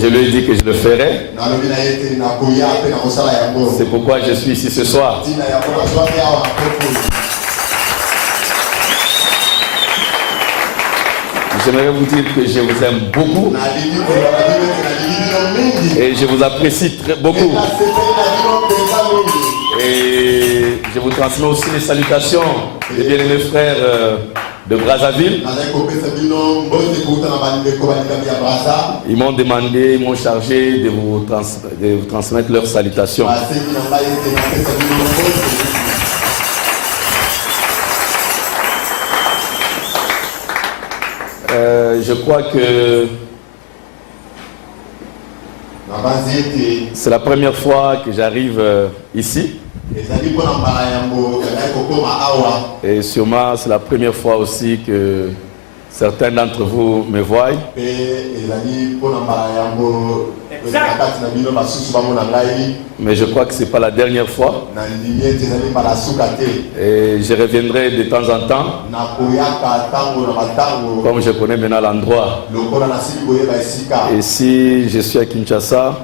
Je lui ai dit que je le ferais. C'est pourquoi je suis ici ce soir. J'aimerais vous dire que je vous aime beaucoup et je vous apprécie beaucoup. Et je vous transmets aussi les salutations des bien-aimés frères de Brazzaville. Ils m'ont demandé, ils m'ont chargé de vous transmettre leurs salutations. Je crois que c'est la première fois que j'arrive ici. Et sûrement c'est la première fois aussi que certains d'entre vous me voient. Mais je crois que ce n'est pas la dernière fois. Et je reviendrai de temps en temps. Comme je connais maintenant l'endroit. Et si je suis à Kinshasa,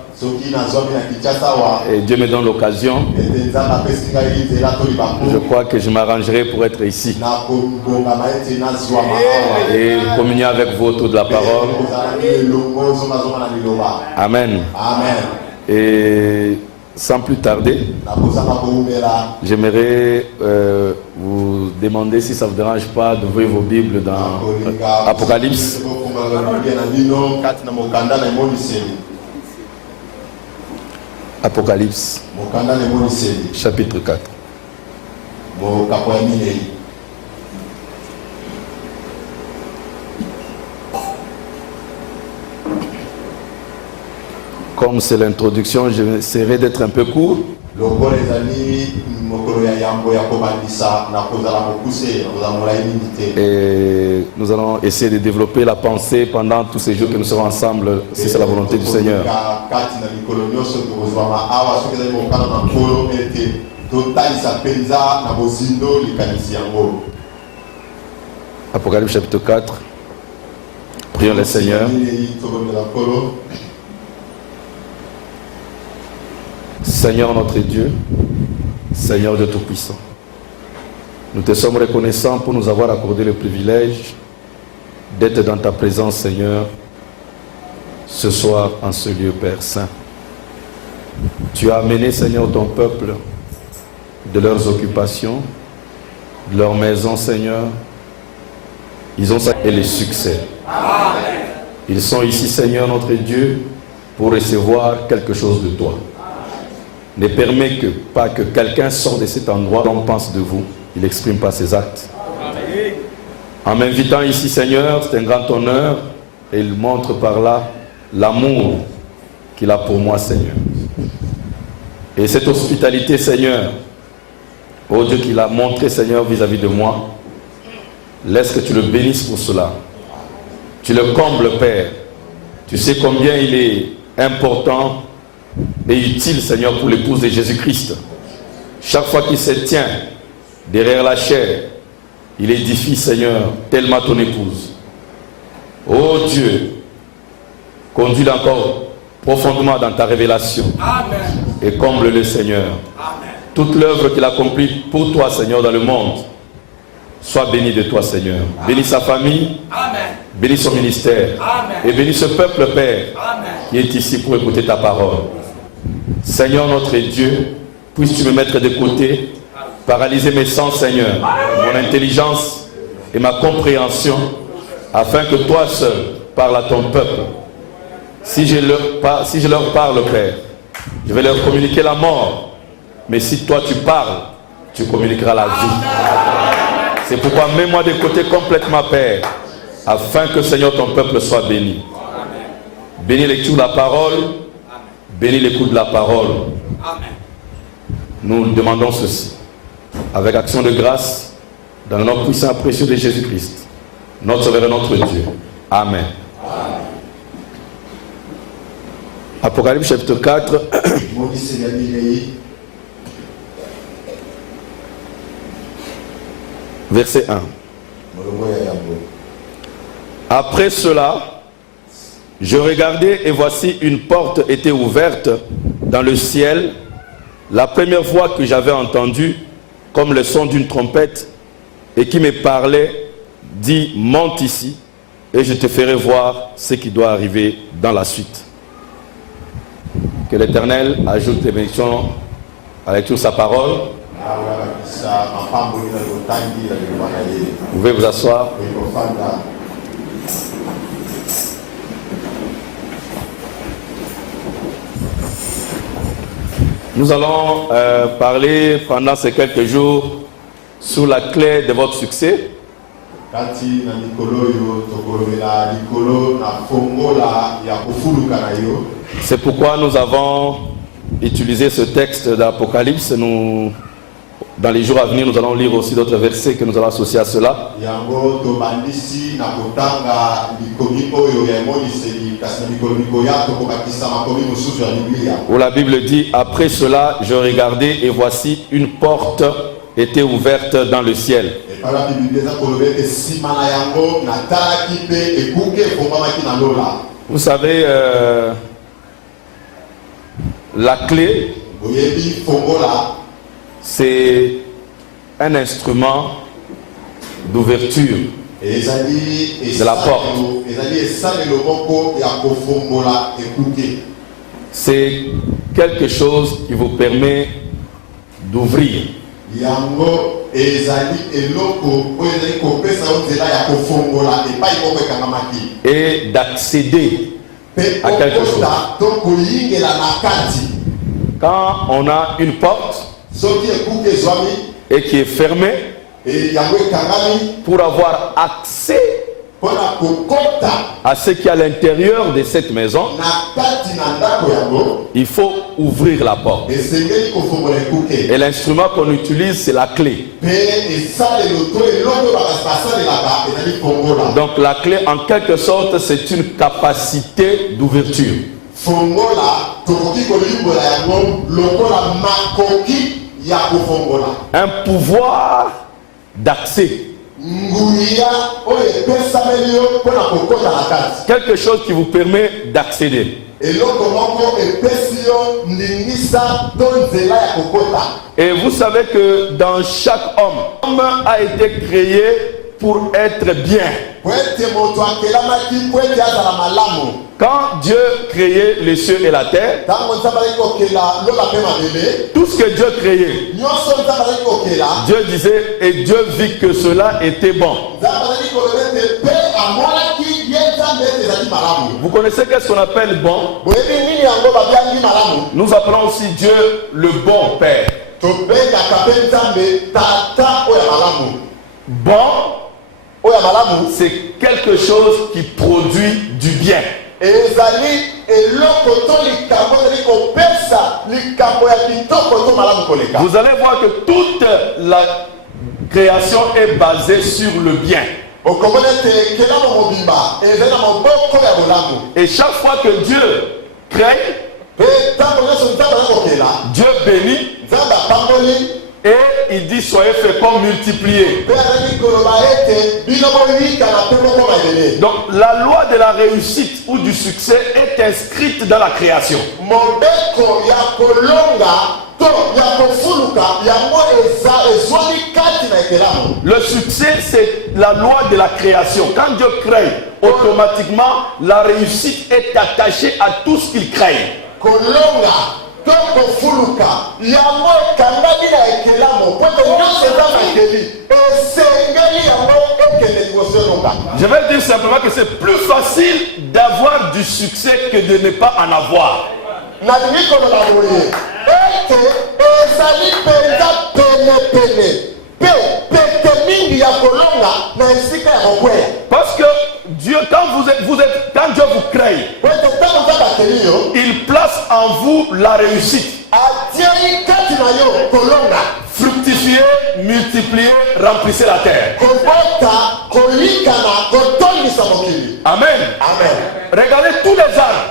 et Dieu me donne l'occasion, je crois que je m'arrangerai pour être ici et communier avec vous autour de la parole. Amen. Et sans plus tarder, j'aimerais vous demander si ça ne vous dérange pas d'ouvrir vos Bibles dans Apocalypse. Apocalypse, chapitre 4. Comme c'est l'introduction, j'essaierai d'être un peu court. Et nous allons essayer de développer la pensée pendant tous ces jours que nous serons ensemble, si c'est la volonté du Seigneur. Apocalypse chapitre 4. Prions le Seigneur. Seigneur notre Dieu, Seigneur de Tout-Puissant, nous te sommes reconnaissants pour nous avoir accordé le privilège d'être dans ta présence, Seigneur, ce soir en ce lieu, Père Saint. Tu as amené, Seigneur, ton peuple de leurs occupations, de leur maison, Seigneur. Ils ont et le succès. Ils sont ici, Seigneur, notre Dieu, pour recevoir quelque chose de toi. Ne permets pas que quelqu'un sorte de cet endroit dont on pense de vous. Il n'exprime pas ses actes. En m'invitant ici, Seigneur, c'est un grand honneur et il montre par là l'amour qu'il a pour moi, Seigneur. Et cette hospitalité, Seigneur, oh Dieu, qu'il a montré, Seigneur, vis-à-vis de moi, Laisse que tu le bénisses pour cela. Tu le combles, Père. Tu sais combien il est important et utile, Seigneur, pour l'épouse de Jésus-Christ. Chaque fois qu'il se tient derrière la chair, il édifie, Seigneur, tellement ton épouse. Oh Dieu, conduis-le encore profondément dans ta révélation. Amen. Et comble-le, Seigneur. Amen. Toute l'œuvre qu'il accomplit pour toi, Seigneur, dans le monde, sois béni de toi, Seigneur. Amen. Bénis sa famille. Amen. Bénis son ministère. Amen. Et bénis ce peuple, Père, Amen, qui est ici pour écouter ta parole. Seigneur notre Dieu, puisses-tu me mettre de côté, paralyser mes sens, Seigneur, mon intelligence et ma compréhension, afin que toi seul parles à ton peuple. Si je leur parle, Père, je vais leur communiquer la mort. Mais si toi tu parles, tu communiqueras la vie. C'est pourquoi mets-moi de côté complètement, Père, afin que, Seigneur, ton peuple soit béni. Bénis lecture de la parole, bénis l'écoute de la parole. Nous demandons ceci, avec action de grâce, dans le nom puissant et précieux de Jésus-Christ, notre Sauveur et notre Dieu. Amen. Apocalypse chapitre 4. Verset 1. Après cela, je regardais et voici une porte était ouverte dans le ciel. La première voix que j'avais entendue, comme le son d'une trompette, et qui me parlait, dit, monte ici, et je te ferai voir ce qui doit arriver dans la suite. Que l'Éternel ajoute des bénédictions à la lecture de sa parole. Vous pouvez vous asseoir. Nous allons parler pendant ces quelques jours sur la clé de votre succès. C'est pourquoi nous avons utilisé ce texte d'Apocalypse. Dans les jours à venir, nous allons lire aussi d'autres versets que nous allons associer à cela. Où la Bible dit, après cela, je regardais et voici une porte était ouverte dans le ciel. Vous savez, la clé, c'est un instrument d'ouverture de la porte. C'est quelque chose qui vous permet d'ouvrir. Et d'accéder à quelque chose. Quand on a une porte et qui est fermée, pour avoir accès à ce qui est à l'intérieur de cette maison, il faut ouvrir la porte. Et l'instrument qu'on utilise, c'est la clé. Donc la clé, en quelque sorte, c'est une capacité d'ouverture. Un pouvoir d'accès. Quelque chose qui vous permet d'accéder. Et vous savez que dans chaque homme a été créé pour être bien. Quand Dieu créait les cieux et la terre, tout ce que Dieu créait, Dieu disait, et Dieu vit que cela était bon. Vous connaissez qu'est-ce qu'on appelle bon? Nous appelons aussi Dieu le bon Père. Bon, c'est quelque chose qui produit du bien. Vous allez voir que toute la création est basée sur le bien. Et chaque fois que Dieu crée, Dieu bénit et il dit soyez féconds, multipliés. Donc la loi de la réussite ou du succès est inscrite dans la création. Le succès, c'est la loi de la création. Quand Dieu crée, automatiquement, la réussite est attachée à tout ce qu'il crée. Je vais dire simplement que c'est plus facile d'avoir du succès que de ne pas en avoir. Parce que Dieu, quand Dieu vous crée, il place en vous la réussite. Fructifiez, multipliez, remplissez la terre. Amen. Regardez tous les arbres.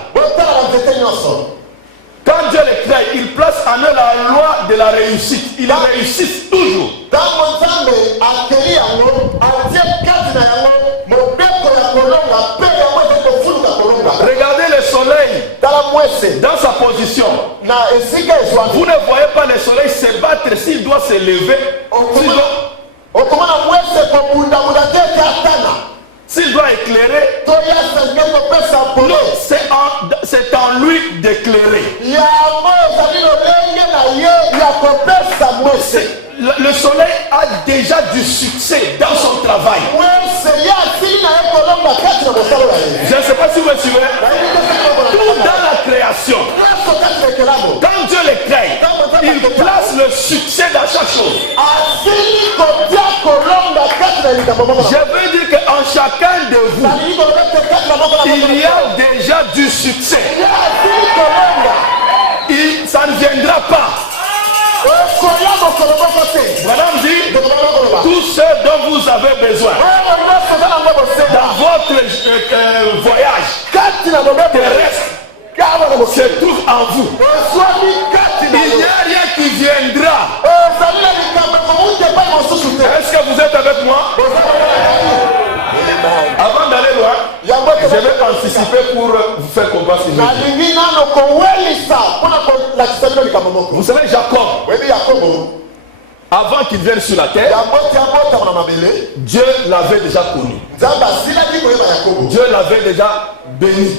Quand Dieu les crée, il place en eux la loi de la réussite. Ils réussissent toujours. Regardez le soleil dans sa position. Vous ne voyez pas le soleil se battre s'il doit se lever. S'il doit éclairer, non, c'est en lui d'éclairer. Le soleil a déjà du succès dans son travail. Je ne sais pas si vous me suivez. Tout dans la création. Quand Dieu les crée, il place le succès dans chaque chose. Je veux dire qu'en chacun de vous, il y a déjà du succès. Ça ne viendra pas. Madame dit, tout ce dont vous avez besoin dans votre voyage terrestre se trouve en vous. Il n'y a rien qui viendra. Est-ce que vous êtes avec moi? Avant d'aller loin, je vais anticiper pour vous faire comprendre ce que je dis. Vous savez, Jacob, avant qu'il vienne sur la terre, Dieu l'avait déjà connu. Dieu l'avait déjà béni.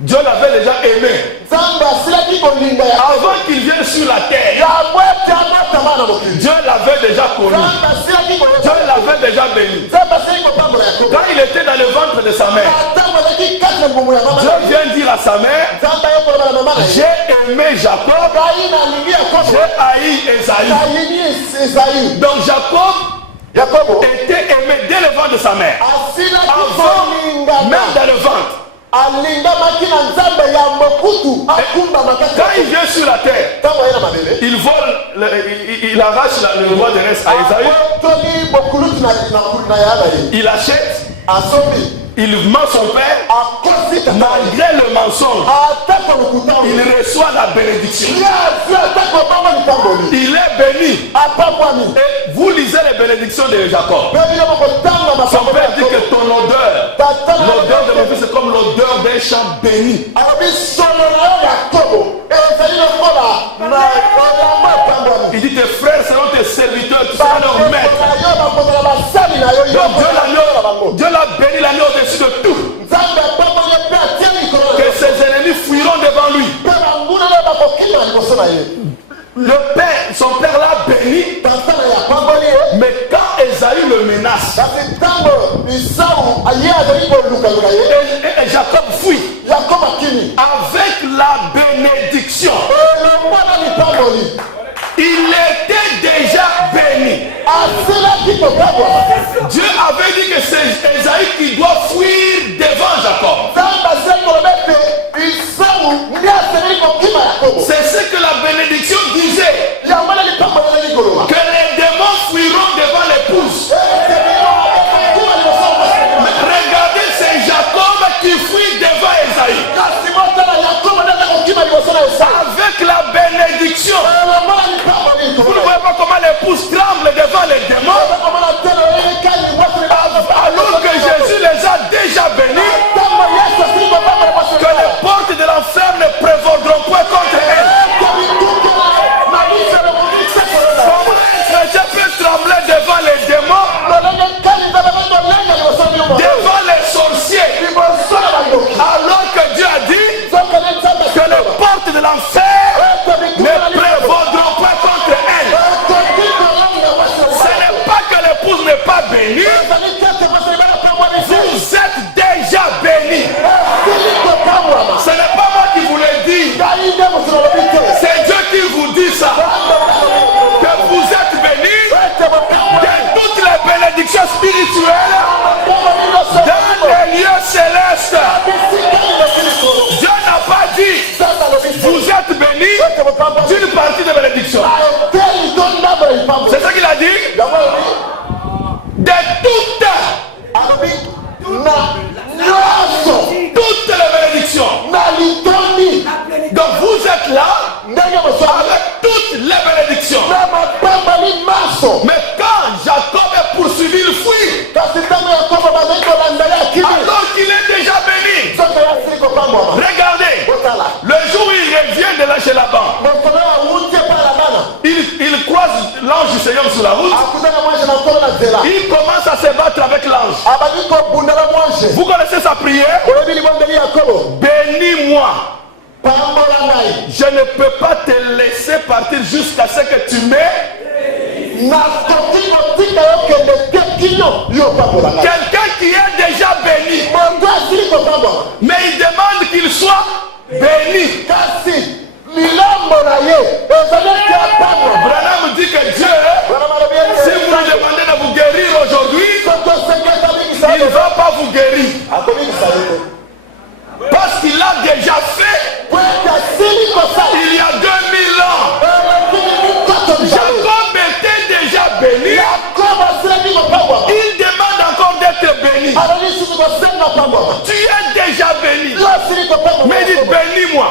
Dieu l'avait déjà aimé. Avant qu'il vienne sur la terre, Dieu l'avait déjà connu. Dieu l'avait déjà béni. Quand il était dans le ventre de sa mère, Dieu vient dire à sa mère, j'ai aimé Jacob, j'ai haï Ésaü. Donc Jacob était aimé dès le ventre de sa mère. Avant, même dans le ventre. Quand il vient sur la terre, il vole, il arrache le roi de reste à Ésaü. Il achète, il ment son père. Malgré le mensonge, il reçoit la bénédiction. Il est béni. Et vous lisez les bénédictions de Jacob. Son père dit que ton odeur, l'odeur de mon fils, c'est comme l'odeur d'un champ béni. Il dit tes frères seront tes serviteurs, tu seras leur maître. Donc Dieu l'a béni l'année au-dessus de tout. Que ses ennemis fuiront devant lui. Son père l'a béni. Mais quand Ésaü le menace, et Jacob fuit avec la bénédiction. Il était déjà béni. Dieu avait dit que c'est Ésaü qui doit fuir devant Jacob. C'est ce que la bénédiction disait. Que d'une partie de bénédiction. C'est ce qu'il a dit. De toutes les bénédictions. Donc vous êtes là avec toutes les bénédictions. Mais quand Jacob est poursuivi, il fuit. Alors qu'il est déjà béni. Regardez, le jour où il revient de là chez Laban, il croise l'ange du Seigneur sur la route. Il commence à se battre avec l'ange. Vous connaissez sa prière? Bénis-moi. Je ne peux pas te laisser partir jusqu'à ce que tu m'aies. Quelqu'un qui est déjà béni, mais il demande qu'il soit béni. Branham dit que Dieu, si vous lui demandez de vous guérir aujourd'hui, il ne va pas vous guérir. Parce qu'il a déjà fait il y a 2000 ans. Jacob était déjà béni. Il demande encore d'être béni. Tu es déjà béni. Mais dites bénis-moi.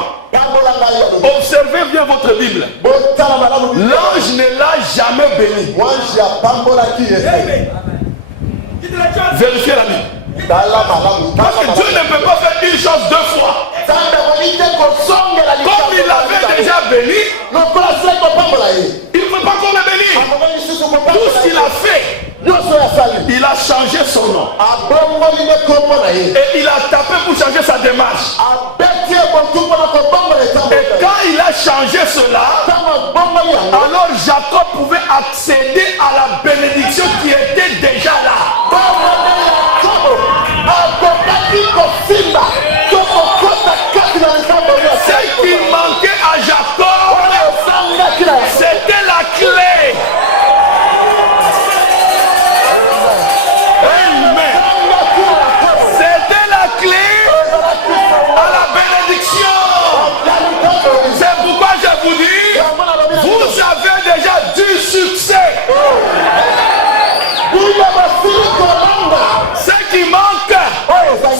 Observez bien votre Bible. L'ange ne l'a jamais béni. Vérifiez la Bible. Parce que Dieu ne peut pas faire une chose deux fois. Comme il l'avait déjà béni, il ne peut pas qu'on le bénisse. Tout ce qu'il a fait, il a changé son nom. Et il a tapé pour changer sa démarche. Et quand il a changé cela, alors Jacob pouvait accéder à la bénédiction qui était déjà là. Ce qui manquait à Jacob, c'était la clé. Amen. C'était la clé à la bénédiction. C'est pourquoi je vous dis, vous avez déjà du succès. Ce qui manque,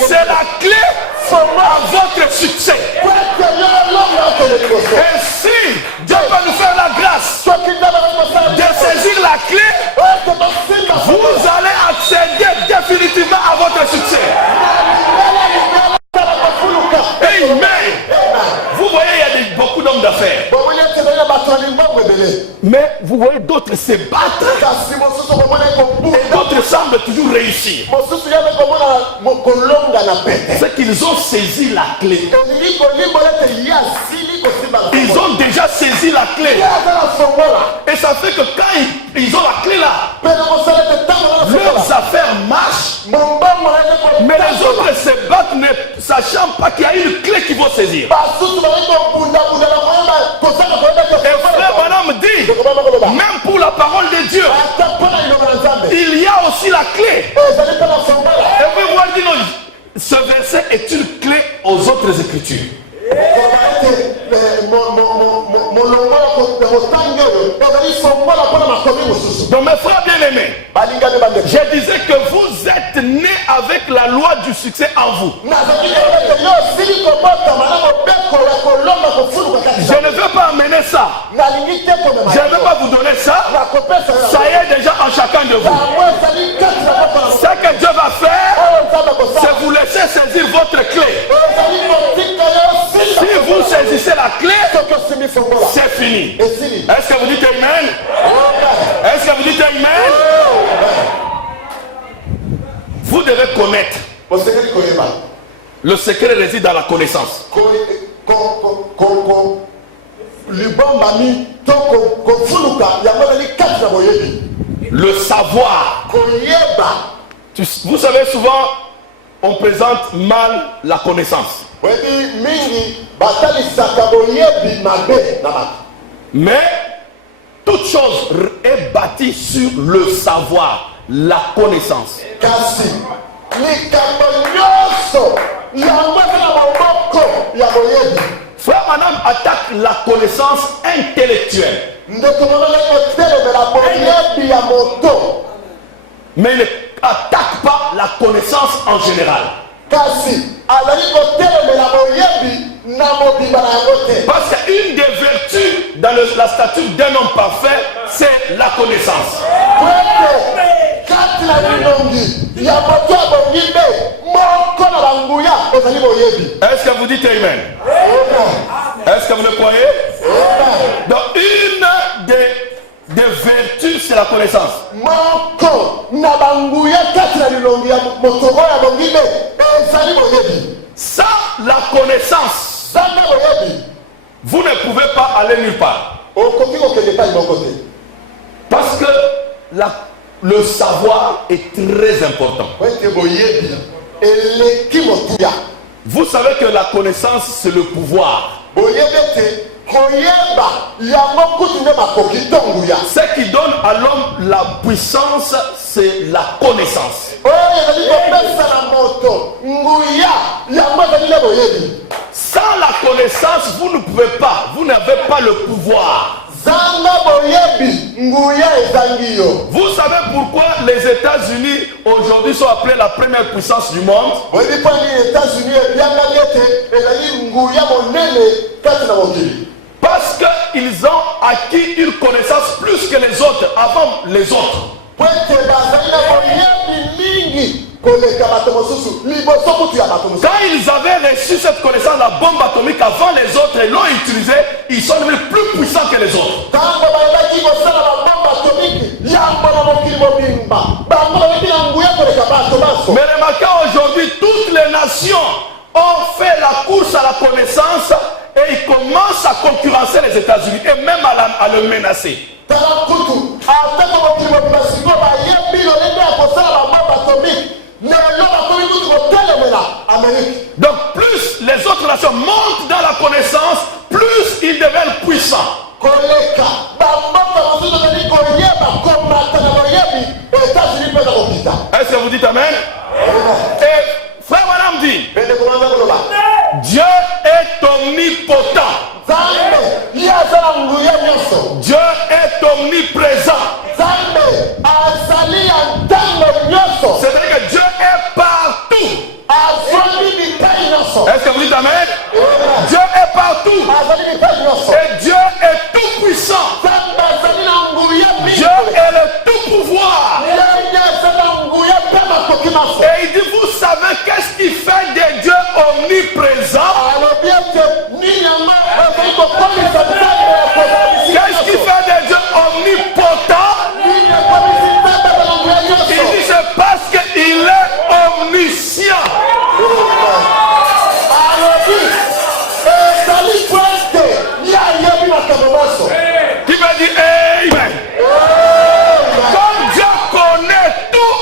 c'est la clé à votre succès. Et si Dieu peut nous faire la grâce de saisir la clé, vous allez accéder définitivement à votre succès. Amen. Vous voyez, il y a beaucoup d'hommes d'affaires. Mais vous voyez d'autres se battre et d'autres semblent toujours réussir. C'est qu'ils ont saisi la clé. Ils ont déjà saisi la clé. Et ça fait que quand ils ont la clé là, leurs affaires marchent. Mais les autres se battent ne sachant pas qu'il y a une clé qu'ils vont saisir. Et frère Branham dit, même pour la parole de Dieu, il y a aussi la clé. Et vous voyez, dit non, ce verset est une clé aux autres écritures. Donc mes frères bien-aimés, je disais que vous êtes nés avec la loi du succès en vous. Je ne veux pas amener ça. Je ne veux pas vous donner ça. Ça y est déjà en chacun de vous. Ce que Dieu va faire, c'est vous laisser saisir votre clé. Si vous saisissez la clé, c'est fini. Est-ce que vous dites Amen? Est-ce que vous dites Amen? Vous devez connaître. Le secret réside dans la connaissance. Le savoir. Vous savez, souvent, on présente mal la connaissance. Mais toute chose est bâtie sur le savoir, la connaissance. Frère Madame attaque la connaissance intellectuelle. Mais il n'attaque pas la connaissance en général. Parce qu'une des vertus dans la statue d'un homme parfait, c'est la connaissance. Est-ce que vous dites Amen? Est-ce que vous le croyez? Donc une des vertus, c'est la connaissance. Sans la connaissance, vous ne pouvez pas aller nulle part. Parce que le savoir est très important. Vous savez que la connaissance, c'est le pouvoir. Ce qui donne à l'homme la puissance, c'est la connaissance. Sans la connaissance, vous ne pouvez pas, vous n'avez pas le pouvoir. Vous savez pourquoi les États-Unis aujourd'hui sont appelés la première puissance du monde? Parce qu'ils ont acquis une connaissance plus que les autres, avant les autres. Quand ils avaient reçu cette connaissance, la bombe atomique avant les autres, et l'ont utilisée, ils sont devenus plus puissants que les autres. Mais remarquez aujourd'hui, toutes les nations ont fait la course à la connaissance et ils commencent à concurrencer les États-Unis et même à le menacer. Donc plus les autres nations montent dans la connaissance, plus ils deviennent puissants. Est-ce que vous dites Amen? Et frère Madame dit, Dieu est omnipotent. Dieu est omniprésent. C'est-à-dire que Dieu est partout. Est-ce que vous dites Amen? Dieu est partout. Et Dieu est tout puissant. Dieu est le tout pouvoir. Et il dit, vous savez qu'est-ce qui fait des dieux omniprésents? Qu'est-ce qui fait des dieux omnipotents? Il dit, c'est parce qu'il est omniscient. Qui veut dire Amen? Comme Dieu connaît tout,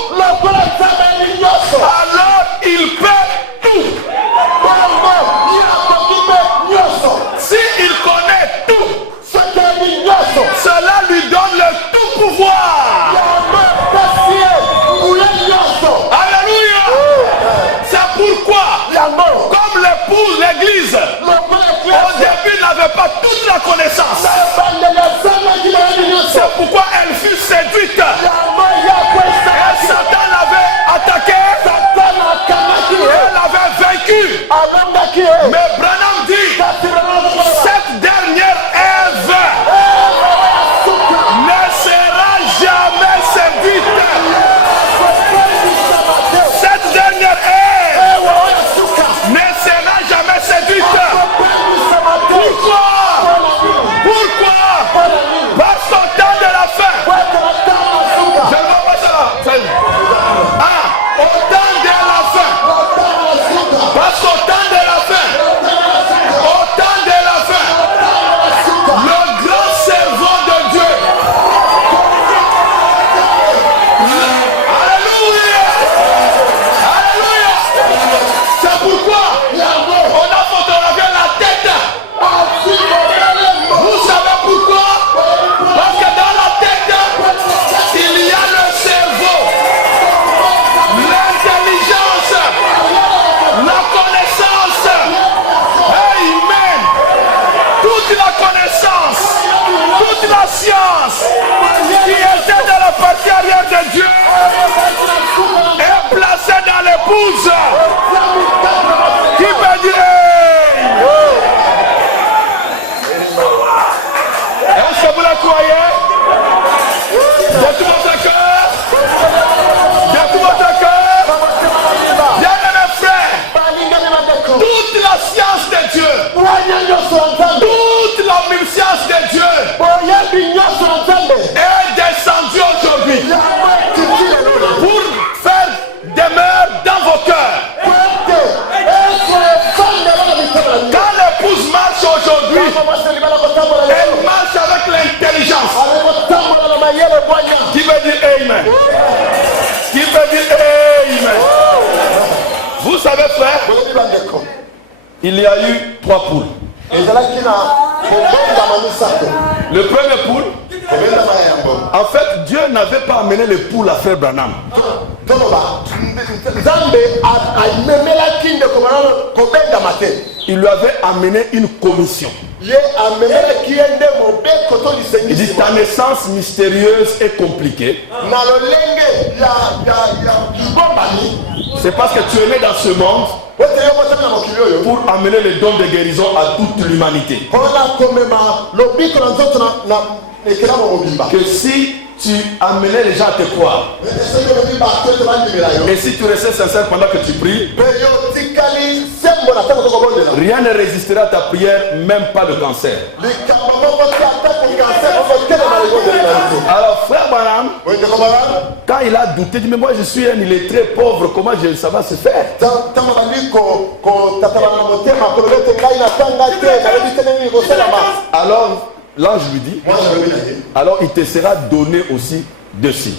la partie arrière de Dieu est placée dans l'épouse. Qui peut dire est-ce que vous la croyez? De tout votre cœur? De tout votre cœur? Bien mes frères, toute la science de Dieu, toute l'omniscience de Dieu est descendue aujourd'hui pour faire demeure dans vos cœurs. Quand l'épouse marche aujourd'hui, elle marche avec l'intelligence. Qui veut dire Amen? Qui veut dire Amen? Vous savez, frère, il y a eu 3 poules. Le premier poule, en fait, Dieu n'avait pas amené les poules à faire Branham. Il lui avait amené une commission. Il dit ta naissance mystérieuse et compliquée. C'est parce que tu es né dans ce monde pour amener les dons de guérison à toute l'humanité. Que si tu amenais les gens à te croire, et si tu restais sincère pendant que tu pries, rien ne résistera à ta prière, même pas le cancer. Alors frère Branham, quand il a douté, il dit mais moi je suis un illettré pauvre, comment ça va se faire? Alors l'ange lui dit, alors il te sera donné aussi de ci.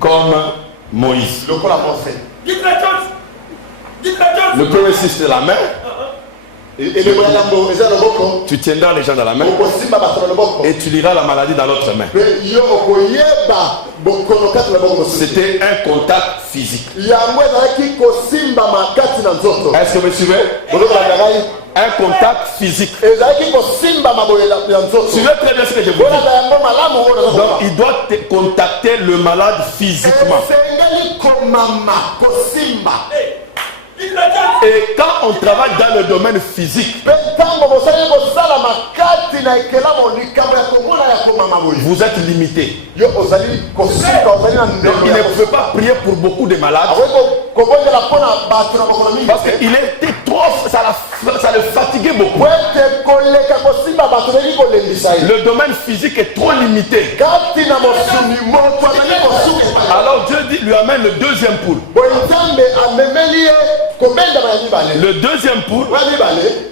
Comme Moïse. Le premier système de la main. Tu tiendras les gens dans la main et tu liras la maladie dans l'autre main. C'était un contact physique. Est-ce que vous me suivez? Un contact physique. Suivez très bien ce que je vous dis. Donc il doit te contacter le malade physiquement. Et quand on travaille dans le domaine physique, vous êtes limité. Donc il ne pouvait pas prier pour beaucoup de malades parce qu'il était trop, ça le fatiguait beaucoup. Le domaine physique est trop limité. Alors Dieu dit, lui amène le deuxième poule. Le deuxième poule,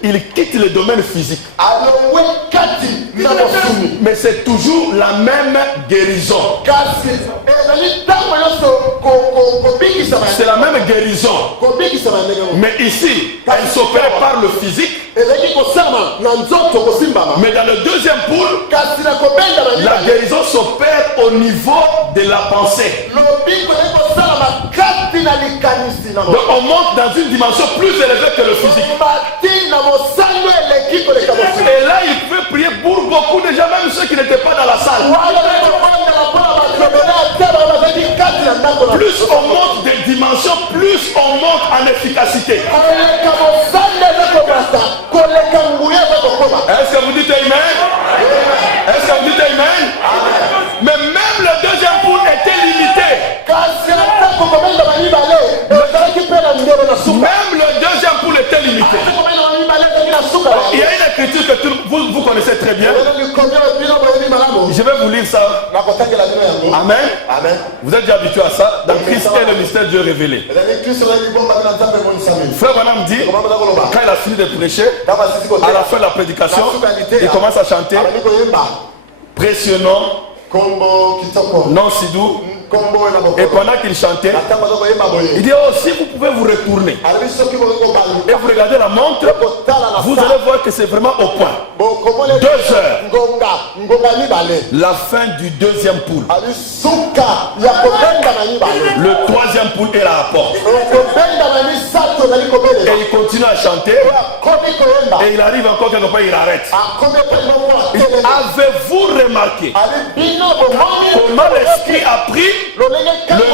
il quitte le domaine physique. Mais c'est toujours la même guérison. C'est la même guérison. Mais ici, elle s'opère par le physique. Mais dans le deuxième poule, la guérison s'opère au niveau de la pensée. Donc on monte dans une dimension plus élevée que le physique. Et là, il peut prier pour beaucoup de gens, même ceux qui n'étaient pas dans la salle. Plus on monte des dimensions, plus on monte en efficacité. Est-ce que vous dites Amen? Est-ce que vous dites Amen? Mais même le deuxième poule était limité. Même le deuxième poule était limité. Il y a une écriture que vous connaissez très bien. Je vais vous lire ça. Amen. Amen. Vous êtes déjà habitué à ça. Dans Christ est le mystère de Dieu révélé. Frère Branham dit, quand il a fini de prêcher, à la fin de la prédication, il commence à chanter. Précieux nom, non si doux, Et pendant qu'il chantait, il dit, oh, si vous pouvez vous retourner et vous regardez la montre, vous allez voir que c'est vraiment au point. 2 heures. La fin du deuxième poule. Le troisième poule est à la porte. Et il continue à chanter. Et il arrive encore quelque part, il arrête. Avez-vous remarqué comment l'esprit a pris le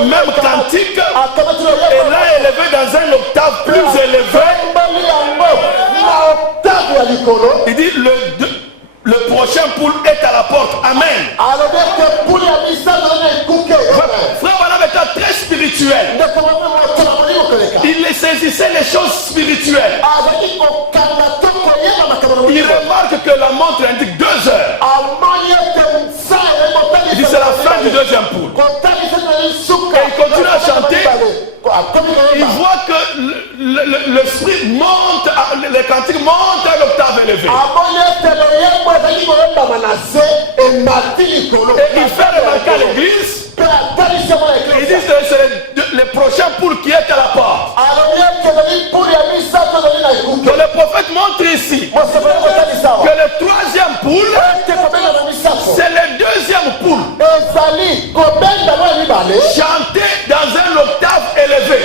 même cantique et l'a élevé dans un octave plus élevé? Il dit le prochain poule est à la porte. Amen. Frère Branham était très spirituel. Il saisissait les choses spirituelles. Il remarque que la montre indique 2 heures. Il dit c'est la fin du deuxième poule. Et il continue à chanter. Il voit que l'esprit monte, les cantiques montent à l'octave élevée. Et il fait remarquer à l'église. Il dit que c'est le prochain poule qui est à la porte. Donc le prophète montre ici que le troisième poule, c'est le deuxième poule. Chanté dans un octave élevé.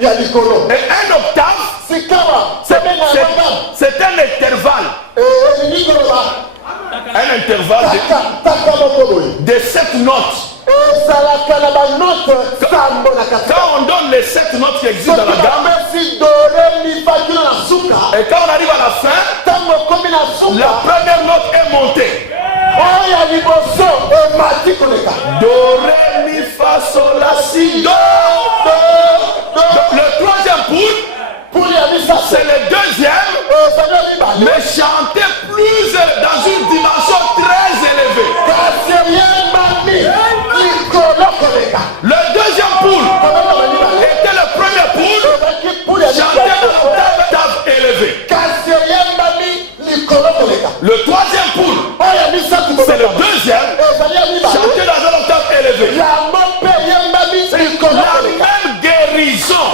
Et un octave, c'est un intervalle. Un intervalle de 7 notes. Quand on donne les 7 notes qui existent dans la gamme, et quand on arrive à la fin, la première note est montée. Do, ré, mi, fa, sol, la, si, do. Le troisième poule, c'est le deuxième, mais chanté plus dans une dimension très élevée. Le deuxième poule était le premier poule chanté dans l'octave élevée. Le troisième poule, c'est le deuxième chanté dans un octave élevé. La même guérison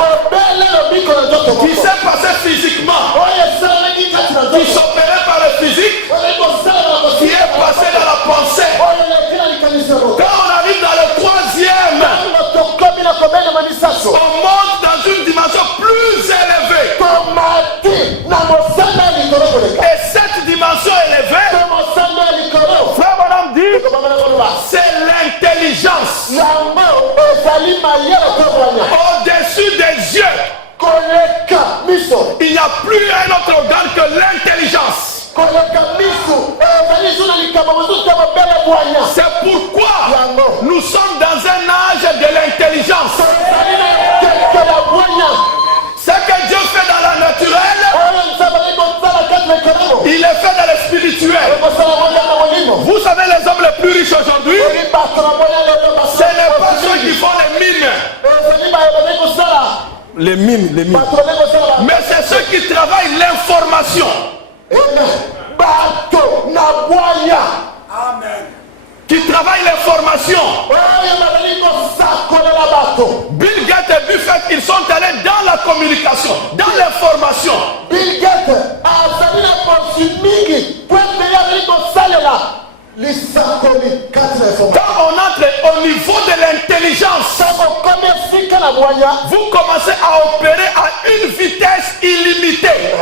qui s'est passée physiquement, qui s'opérait par le physique, qui est passée dans la pensée. Quand on arrive dans le troisième, on monte dans une dimension plus élevée. Et cette dimension élevée, Frère Branham dit, c'est l'intelligence. Au-dessus des yeux, il n'y a plus un autre organe que l'intelligence. C'est pourquoi nous sommes dans un âge de l'intelligence. Ce que Dieu fait dans la naturelle, il est fait dans le spirituel. Vous savez les hommes les plus riches aujourd'hui, ce n'est pas ceux qui font les mines, mais c'est ceux qui travaillent l'information. Qui travaillent l'information. Bill Gates et Buffett, ils sont allés dans la communication, dans l'information. Bill Gates quand on entre au niveau de l'intelligence, vous commencez à opérer à une vitesse illimitée.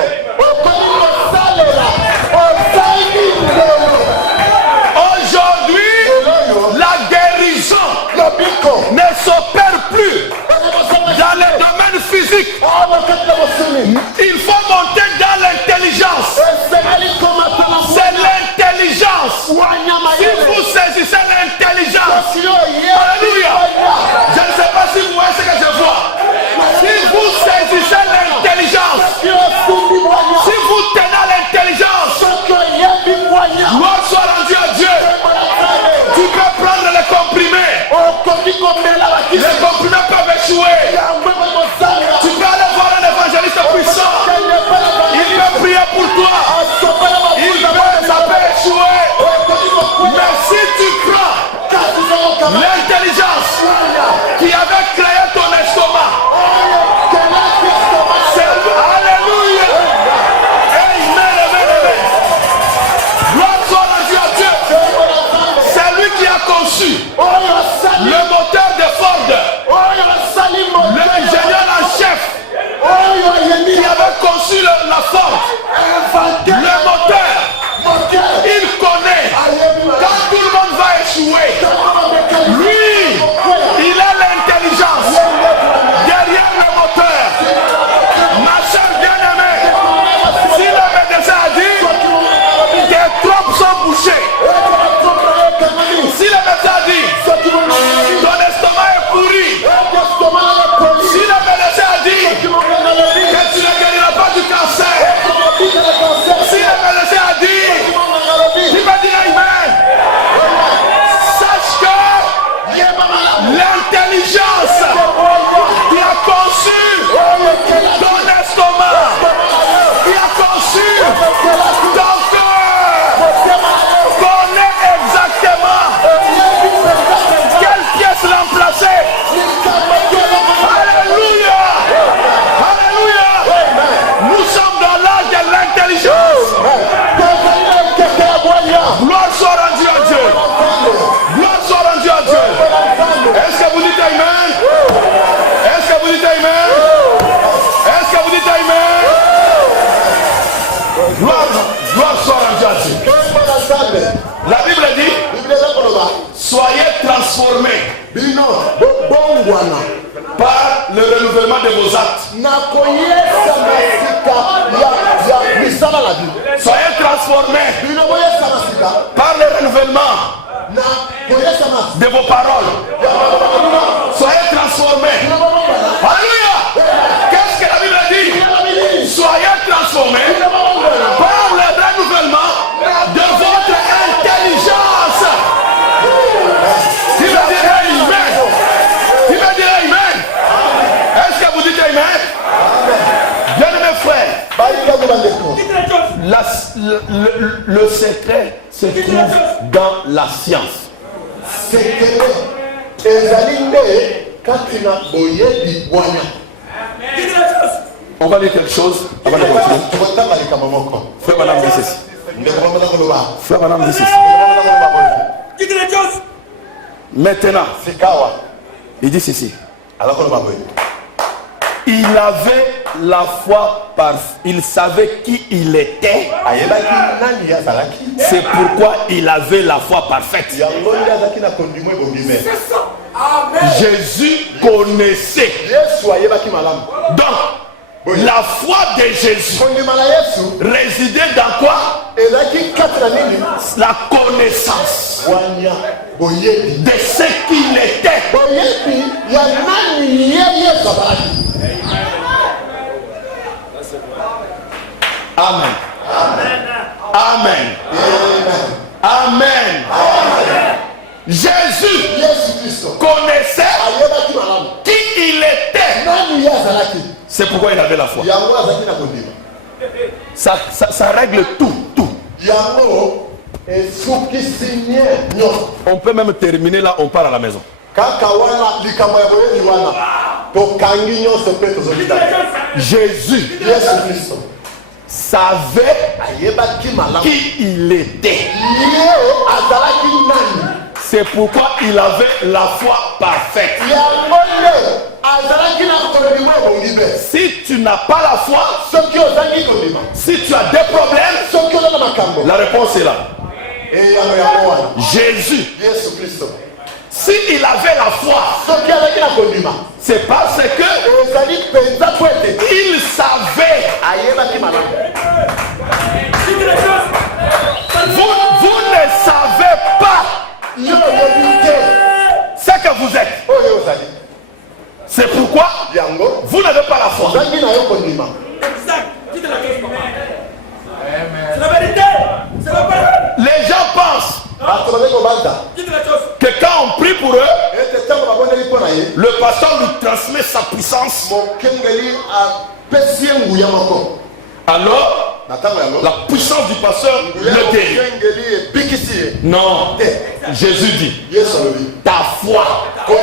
Aujourd'hui, la guérison ne s'opère plus dans les domaines physiques. Il faut monter dans l'intelligence. C'est l'intelligence. Si vous saisissez l'intelligence, alléluia. Je ne sais pas si vous voyez ce que je vois. Si vous saisissez l'intelligence, si vous tenez l'intelligence, gloire soit rendue à Dieu. Tu peux prendre les comprimés. Les comprimés peuvent échouer. Tu peux aller voir un évangéliste puissant. Il peut prier pour toi. Ça peut échouer. par le renouvellement de vos actes. Soyez transformés par le renouvellement de vos paroles. Soyez transformés. Alléluia. Qu'est-ce que la Bible dit? Soyez transformés par le renouvellement de votre intelligence. Qui va dire amen? Qui va dire amen? Est-ce que vous dites amen? Bien-aimés frères, le secret se trouve dans la science. On va lire quelque chose avant de continuer. Frère Madame dit ceci. Frère Madame dit ceci. Maintenant, il dit ceci. Il avait la foi il savait qui il était. C'est pourquoi il avait la foi parfaite. Jésus connaissait. Donc, la foi de Jésus résidait dans quoi? La connaissance de ce qu'il était. Amen. Amen. Amen. Jésus connaissait qui il était. C'est pourquoi il avait la foi. Ça règle tout. On peut même terminer là, on part à la maison. Jésus savait qui il était. C'est pourquoi il avait la foi parfaite. Si tu n'as pas la foi, si tu as des problèmes, la réponse est là. Jésus, s'il avait la foi, c'est parce que il savait. Vous ne savez pas ce que vous êtes. C'est pourquoi vous n'avez pas la foi. C'est la vérité. Les gens pensent que quand on prie pour eux, le pasteur nous transmet sa puissance. Alors, la puissance du pasteur le guérit. Non, Jésus dit, ta foi, pas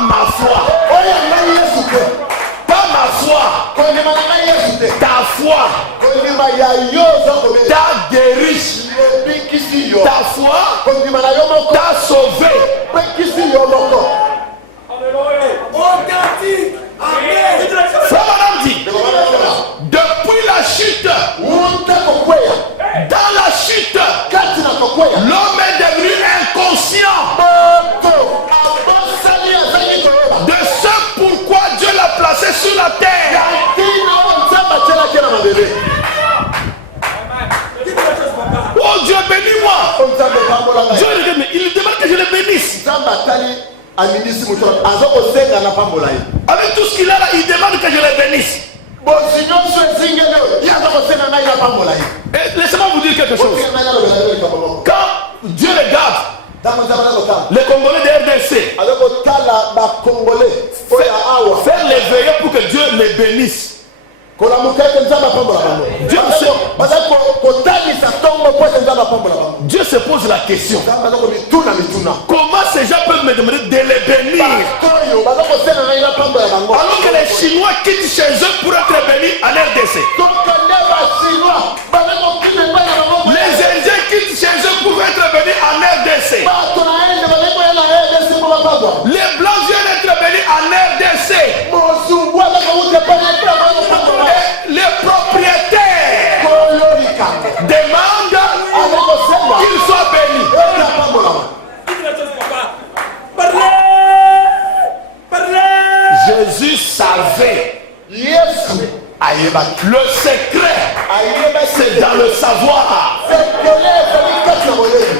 ma foi, pas ma foi, ta foi t'a guéri, ta foi t'a sauvé. Frère Madame dit, depuis la chute, dans la chute, l'homme est devenu inconscient de ce pourquoi Dieu l'a placé sur la terre. Oh Dieu, bénis-moi. Dieu, il demande que je le bénisse. Avec tout ce qu'il a là, il demande que je le bénisse. Laissez-moi vous dire quelque chose. Quand Dieu regarde les Congolais de RDC, faire les veillées pour que Dieu les bénisse. Dieu se pose la question. Comment ces gens peuvent me demander de les bénir alors que les Chinois quittent chez eux pour être bénis en RDC? Les Indiens quittent chez eux pour être bénis en RDC. Les Blancs viennent être bénis en RDC. Les propriétaires demandent qu'ils soient bénis. Le secret, c'est dans le savoir.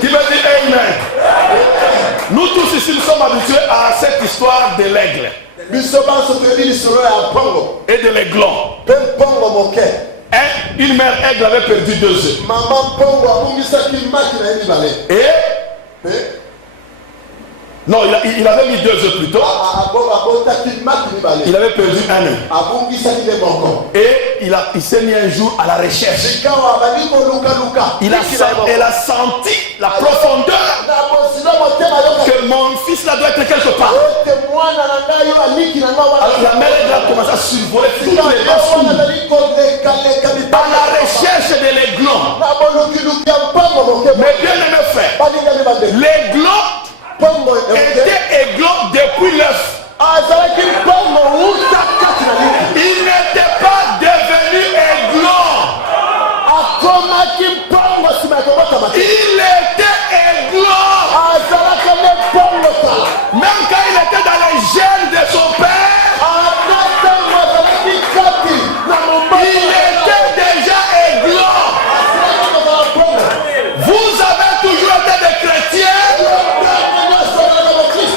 Tu veux dire Amen? Nous tous ici, nous sommes habitués à cette histoire de l'aigle et de l'aiglon. Une mère aigle avait perdu 2 œufs. Et non, il avait mis 2 œufs plus tôt. Il avait perdu 1 œuf. Et il s'est mis un jour à la recherche. Elle a senti la profondeur que mon fils là doit être quelque part. Alors la mère a commencé à survoler toutes les basses à la recherche de l'aiglon. Mais bien aimé frère, l'aiglon était aiglon depuis l'œuf. Il n'était pas devenu aiglon. Il était aiglon. Même quand il était dans les gènes de son père, il était déjà aiglon. Vous avez toujours été des chrétiens.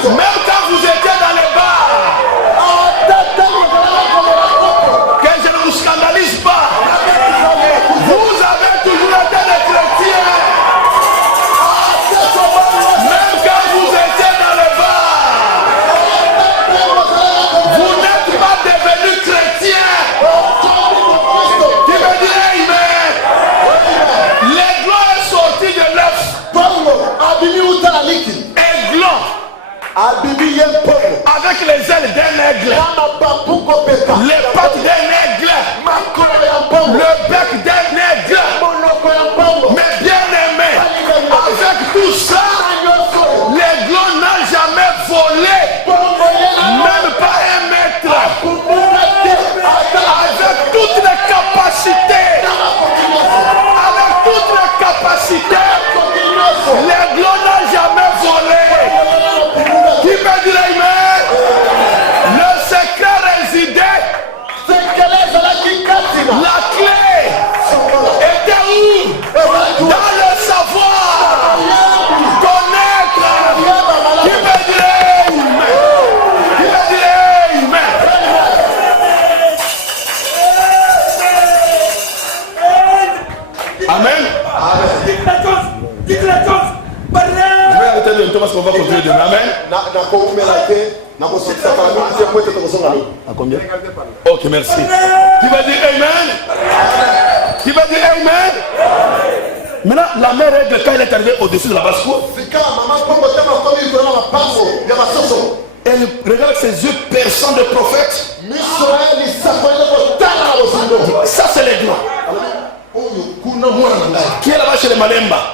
Même quand vous étiez dans les bars, que je ne vous scandalise pas, vous avez toujours été des chrétiens. Même quand vous étiez dans les bars, vous n'êtes pas devenu chrétien. Tu me dirais amen. L'aiglon est sorti de l'œuf. Aiglon. Avec les ailes d'un aigle, les pattes d'un aigle, le bec d'un aigle. Mais bien aimé, avec tout ça, l'aiglon n'a jamais volé, même pas 1 mètre. Avec toutes les capacités, l'aiglon n'a jamais volé. Qui me dirait amen? Le secret résidait. La clé était où? Dans le savoir. Connaître. Qui me dirait amen? Qui me dirait amen? Amen. Je vais arrêter de parce qu'on va continuer demain. Amen. À combien? Ok, merci. Qui va dire amen? Qui va dire amen? Maintenant, la mère règle quand elle est arrivée au-dessus de la basse-cour. Elle regarde ses yeux perçants de prophète. Ça, c'est l'aiglon. Qui est là-bas chez les Malemba?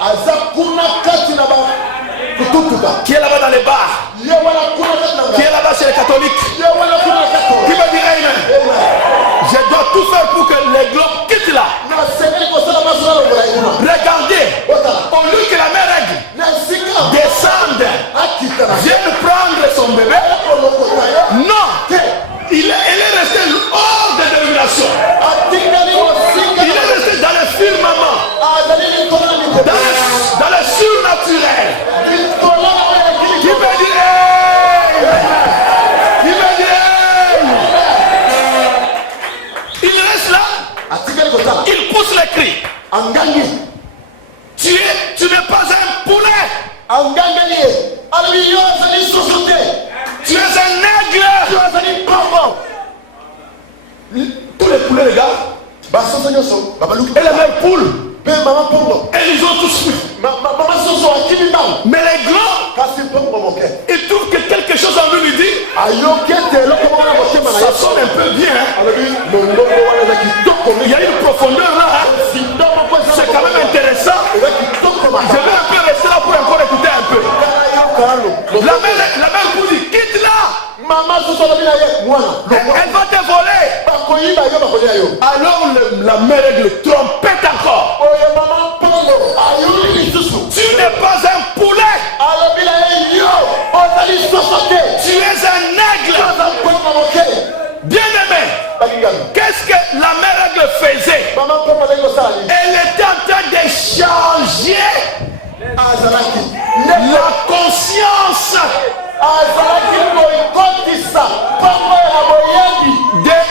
Qui est là-bas dans les bars? Qui est là-bas chez les catholiques? Qui va dire amen? Je dois tout faire pour que l'aiglon quitte là. Regardez, au lieu que la mère aigle descende, vienne prendre son bébé, non, elle est restée hors de dénomination. Il est resté dans le firmament, dans le surnaturel. Qui veut dire qui veut dire il reste là, il pousse les cris. Tu n'es pas un poulet. Tu es un aigle. Tous les poulets regardent. Et les mêmes poules. Et ils ont tous fui. Mais les grands, ils trouvent que quelque chose en lui dit. Ça sonne un peu bien. Il y a une profondeur là. C'est quand même intéressant. Je vais un peu rester là pour encore écouter un peu. La mère vous dit, quitte là. Elle va te voler. Alors la mère le trompette encore. Tu n'es pas un poulet. Tu es un aigle. Bien aimé. Qu'est-ce que la mère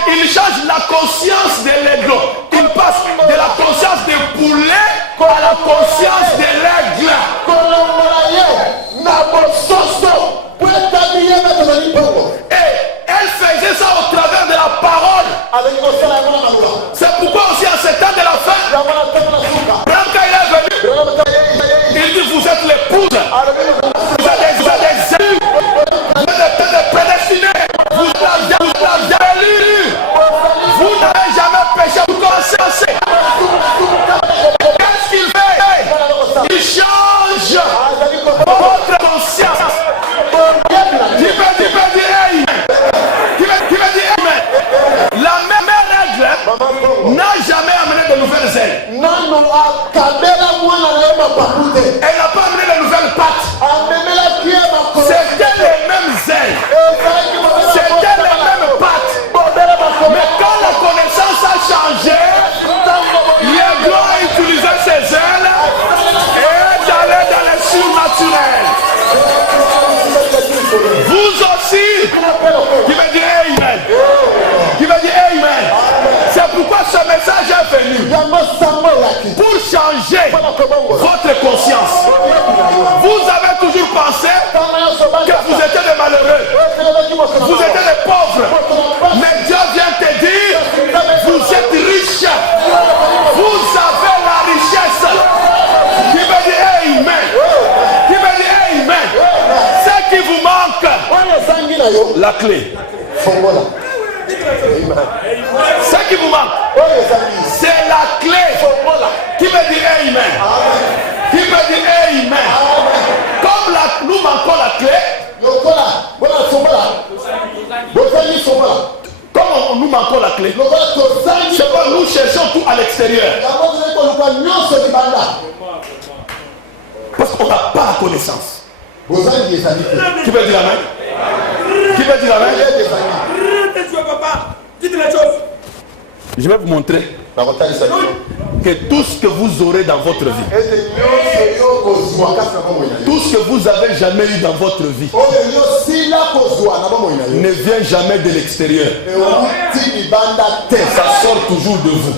Il change la conscience de l'aigle. Il passe de la conscience des poulets à la conscience de l'aigle. Et elle faisait ça au travers de la parole. C'est pourquoi aussi à ce temps de la fin, même quand il est venu, il dit vous êtes l'épouse, vous êtes des élus, vous êtes des prédestinés, vous avez élus, vous n'avez jamais péché, vous consciencez. Qu'est-ce qu'il fait? Il change votre conscience. Qui veut dire amen? Qui veut dire amen? La même règle n'a jamais amené de nouvelles ailes. Elle n'a pas amené de nouvelles pattes. C'était les mêmes ailes. C'était les mêmes pattes. Mais quand la connaissance a changé, l'aigle a utilisé ses ailes et d'aller dans le surnaturel. Vous aussi, qui veut dire amen? Qui veut dire amen? C'est pourquoi ce message est venu pour changer votre conscience. Vous avez toujours pensé que vous étiez des malheureux, vous étiez des pauvres, mais Dieu vient te dire vous êtes riches, vous avez la richesse. Qui veut dire amen? Qui veut dire amen? Ce qui vous manque, la clé. Ce qui vous manque, c'est la clé. Qui veut dire amen? Qui veut dire amen? Comme nous manquons la clé, comme nous manquons la clé, c'est pas nous cherchons tout à l'extérieur. Parce qu'on n'a pas la connaissance. Qui veut dire amen? Qui veut dire amen? Je vais vous montrer que tout ce que vous aurez dans votre vie, tout ce que vous avez jamais eu dans votre vie, ne vient jamais de l'extérieur. Ça sort toujours de vous.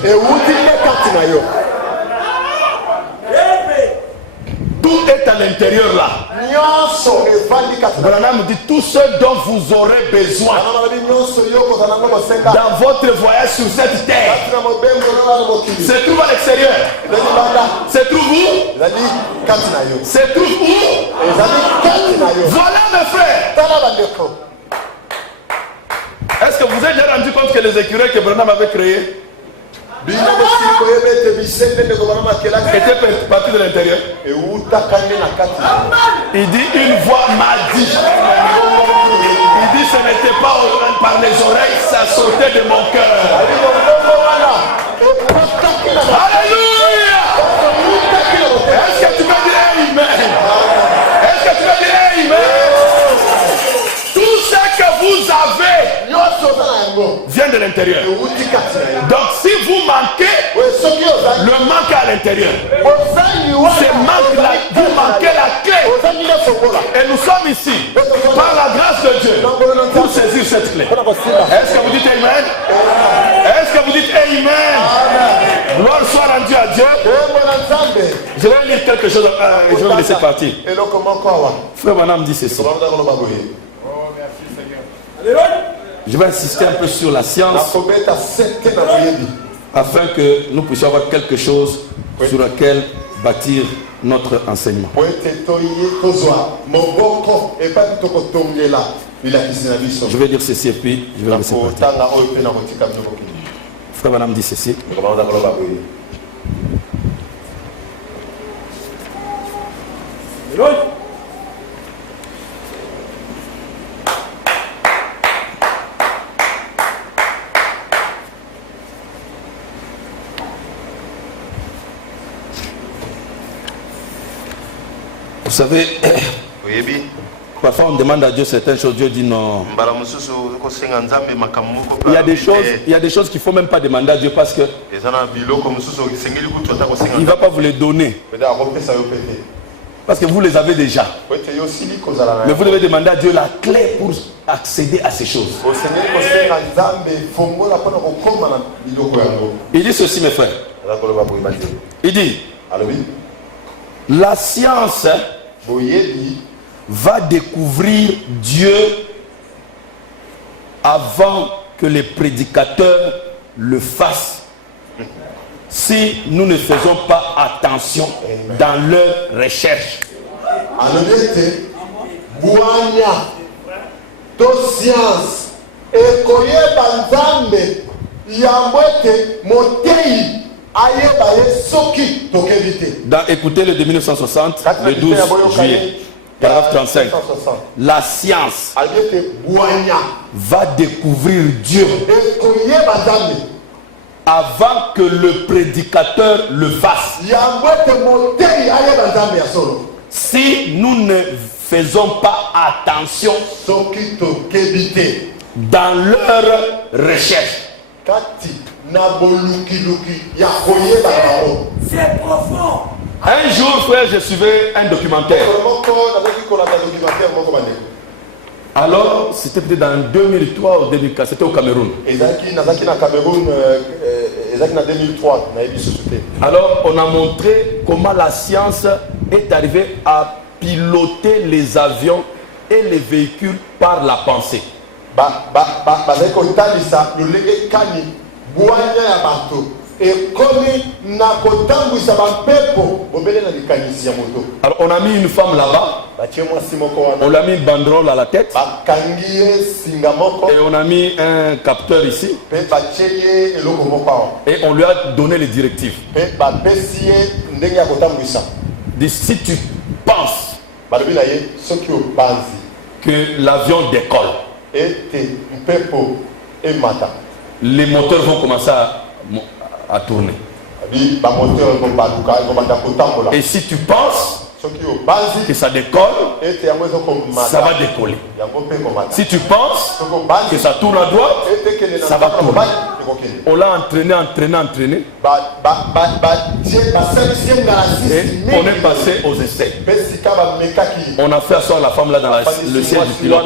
Tout est à l'intérieur là. Branham dit tout ce dont vous aurez besoin dans votre voyage sur cette terre se trouve à l'extérieur. Se trouve où? Se trouve où? Voilà mes frères. Est-ce que vous êtes déjà rendu compte que les écureuils que Branham avait créés était parti de l'intérieur? Il dit une voix m'a dit. Il dit ce n'était pas par les oreilles, ça sortait de mon cœur. Alléluia. Est-ce que tu veux dire amen? Est-ce que tu veux dire amen? Tout ce que vous avez vient de l'intérieur. Donc si vous manquez, le manque est à l'intérieur. Vous manquez la clé. Et nous sommes ici, par la grâce de Dieu, pour saisir cette clé. Est-ce que vous dites amen? Est-ce que vous dites amen? Gloire soit rendue à Dieu. Je vais lire quelque chose, je vais vous laisser partir. Frère Branham dit ceci. Je vais insister un peu sur la science afin que nous puissions avoir quelque chose sur lequel bâtir notre enseignement. Je vais dire ceci et puis je vais laisser partir. Frère Branham dit ceci. Vous savez, parfois on demande à Dieu certaines choses, Dieu dit non. Il y a des choses qu'il ne faut même pas demander à Dieu parce que il ne va pas vous les donner. Parce que vous les avez déjà. Mais vous devez demander à Dieu la clé pour accéder à ces choses. Il dit ceci, mes frères. Il dit, la science va découvrir Dieu avant que les prédicateurs le fassent, si nous ne faisons pas attention dans leur recherche. Écoutez le de 1960, le 12 juillet, paragraphe 35. La science va découvrir Dieu avant que le prédicateur le fasse. Si nous ne faisons pas attention dans leur recherche. C'est profond. Un jour, frère, je suivais un documentaire. Alors, c'était peut-être dans 2003 ou 2004, c'était au Cameroun. Alors, on a montré comment la science est arrivée à piloter les avions et les véhicules par la pensée. Alors on a mis une femme là-bas, on lui a mis une banderole à la tête et on a mis un capteur ici et on lui a donné les directives. Dit, si tu penses que l'avion décolle, les moteurs vont commencer à tourner. Et si tu penses que ça décolle, ça va décoller. Si tu penses que ça tourne à droite, ça va tourner. On l'a entraîné. Et on est passé aux essais. On a fait asseoir la femme là dans le siège du pilote.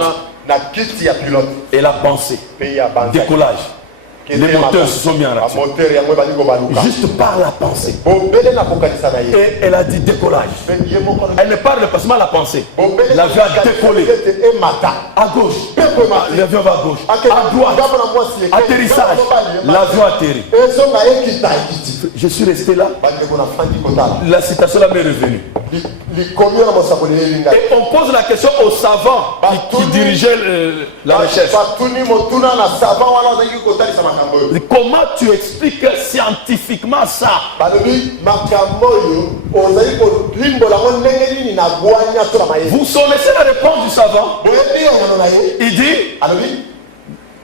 Et la pensée, décollage. Les moteurs se sont mis en action. Juste par la pensée. Et elle a dit décollage. Elle ne parle pas seulement la pensée. L'avion a décollé. À gauche. L'avion va à gauche. À droite. Atterrissage. L'avion atterrit. Je suis resté là. La citation là m'est revenue. Et on pose la question aux savants qui dirigeaient la recherche. Comment tu expliques scientifiquement ça? Vous connaissez la réponse du savant? Il dit,